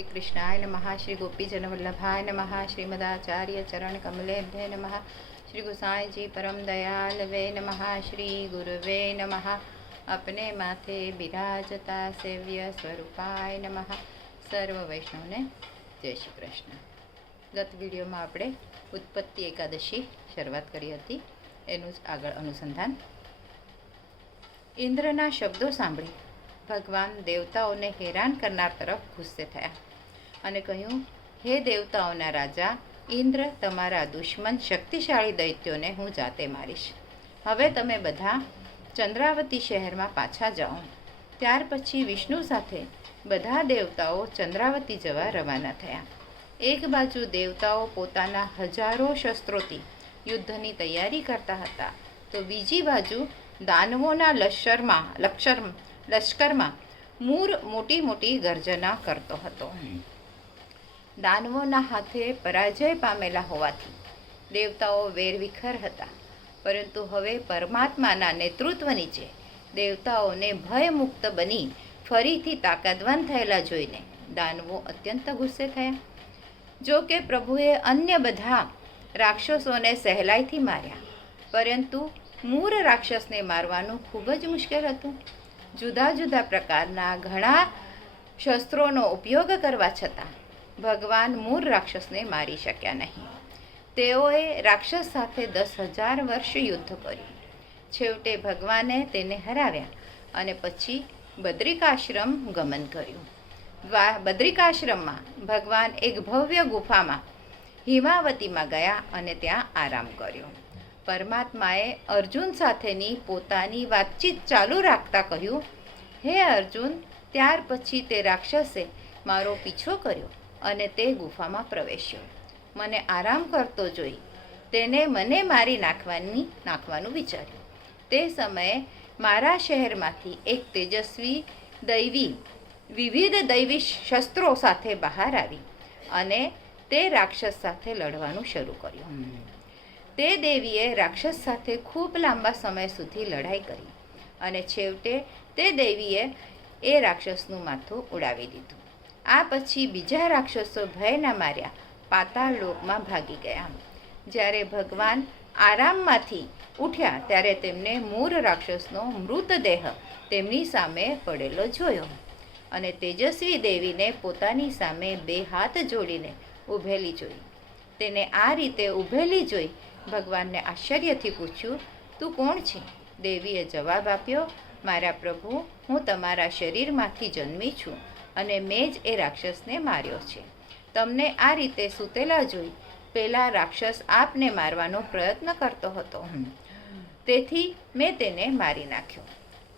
श्री कृष्णाय नमः। श्री गोपीजन वल्लभाय नमः। श्रीमदाचार्य चरण कमलेभ्य नमः। श्री गोसाई जी परम दयाल वे नमः। श्री गुरुवे नमः। अपने माथे बिराजता सेव्य स्वरूपाय नमः। सर्व वैष्णव ने जय श्री कृष्ण। गत विडियो में आपणे उत्पत्ति एकादशी शुरुआत करी हती, एनुं ज आगळ अनुसंधान। इंद्रना शब्दों सांभळी भगवान देवताओं ने हैरान करनार तरफ गुस्से थया अने कह्युं, हे देवताओना राजा इंद्र, तमारा दुश्मन शक्तिशाળી दैत्योने हूँ जाते मारीश। हवे तमे बधा चंद्रावती शहर में पाछा जाओ। त्यार पछी विष्णु साथे बधा देवताओं चंद्रावती जवा रवाना थया। एक बाजू देवताओं पोताना हजारों शस्त्रोथी युद्धनी तैयारी करता हता, तो बीजी बाजू दानवोना लश्कर में मूर मोटी मोटी गर्जना करतो हतो। दानवोना हाथे पराजय पामेला होवाथी देवताओ वेरविखर हता, परंतु हवे परमात्माना नेतृत्व नीचे देवताओने भयमुक्त बनी फरीथी ताकतवान थयेला जोईने दानवो अत्यंत गुस्से थया। जो के प्रभुए अन्य बधा राक्षसोने सहेलाईथी मार्या, परंतु मूर राक्षसने मारवानुं खूब ज मुश्केल हतुं। जुदा जुदा प्रकारना घणा शस्त्रोनो उपयोग करवा छतां भगवान मूर राक्षसने मारी शक्या नहीं। तेओए राक्षस साथे 10,000 वर्ष युद्ध कर्युं। छेवटे भगवाने तेने हराव्या अने पछी बद्रिकाश्रम गमन कर्युं। बद्रिकाश्रममां भगवान एक भव्य गुफामां हिमावतीमां गया अने त्यां आराम कर्यो। परमात्माए अर्जुन साथेनी पोतानी वातचीत चालू राखता कह्युं, हे अर्जुन, त्यार पछी ते राक्षसे मारो पीछो कर्यो अने ते गुफामां प्रवेश्यो। मने आराम करतो जोई तेने मने मारी नाखवानुं विचार्युं। ते समये मारा शहेरमांथी एक तेजस्वी दैवी विविध दैवी शस्त्रों साथे बहार आवी अने ते राक्षस साथे लड़वानुं शरू कर्युं। ते देवीए राक्षस साथे खूब लांबा समय सुधी लड़ाई करी अने छेवटे ते देवीए ए राक्षसनुं माथुं उडावी दीधुं। आ पछी बीजा राक्षसो भयना मार्या पाताळ लोकमां भागी गया। ज्यारे भगवान आराममांथी उठ्या त्यारे तेमने मूर राक्षसनो मृतदेह तेमनी सामे पड़ेलो जोयो अने तेजस्वी देवीने पोतानी सामे 2 हाथ जोड़ीने ऊभेली जोई। तेने आ रीते ऊभेली जोई भगवान ने आश्चर्यथी पूछ्યું, तू कोण छे? देवीए जवाब आप्यो, मारा प्रभु, हूँ तमारा शरीरमांथी जन्मी छूं अने मैं ज ए राक्षसने मार्यो छे। तमने आ रीते सूतेला जोई पेला राक्षस आपने मारवानो प्रयत्न करतो हतो, तेथी मैं तेने मारी नाख्यो।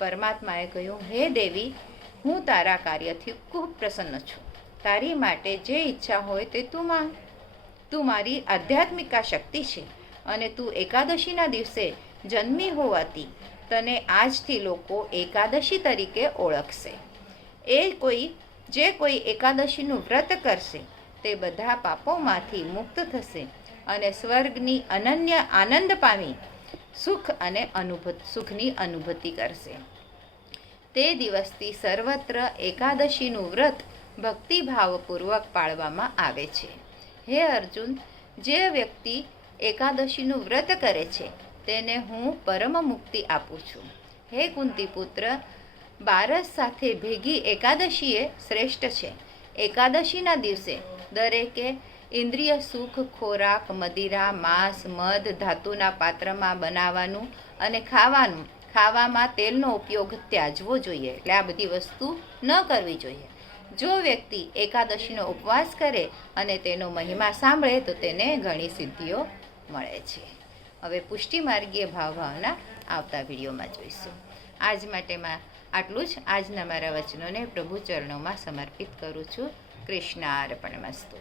परमात्माए कह्युं, हे देवी, हूँ तारा कार्यथी खूब प्रसन्न छूं। तारी माटे जे इच्छा होय ते तू मांग। तू मारी आध्यात्मिका शक्ति छे अने तू एकादशीना दिवसे जन्मी होवाथी तने आजथी लोको एकादशी तरीके ओळखशे। जे कोई एकादशीनुं व्रत करशे ते बधा पापोमांथी मुक्त थशे अने स्वर्गनी अनन्य आनंद पामी सुखनी अनुभूति करशे। ते दिवसथी सर्वत्र एकादशीनुं व्रत भक्तिभावपूर्वक पाळवामां आवे छे। हे अर्जुन, जे व्यक्ति एकादशीनुं व्रत करे छे तेने हूँ परम मुक्ति आपું છું। हे कुंती पुत्र, बारस साथे भेगी एकादशीए श्रेष्ठ छे। एकादशीना दिवसे दरेके इंद्रिय सुख, खोराक, मदिरा, मांस, मध, धातुना पात्रमां बनावानुं अने खावामां तेलनो उपयोग त्याजवो जोईए। એટલે આ બધી વસ્તુ ન કરવી જોઈએ। जो व्यक्ति एकादशीनो उपवास करे अने तेनो महिमा सांभळे तो तेने घणी सिद्धिओ मळे छे। हवे पुष्टिमार्गीय भावभावना आवता विडियोमां जोईशुं। आज माटे आटલું જ। આજના મારા વચનોને પ્રભુ ચરણોમાં સમર્પિત કરું છું। કૃષ્ણાર્પણમસ્તુ।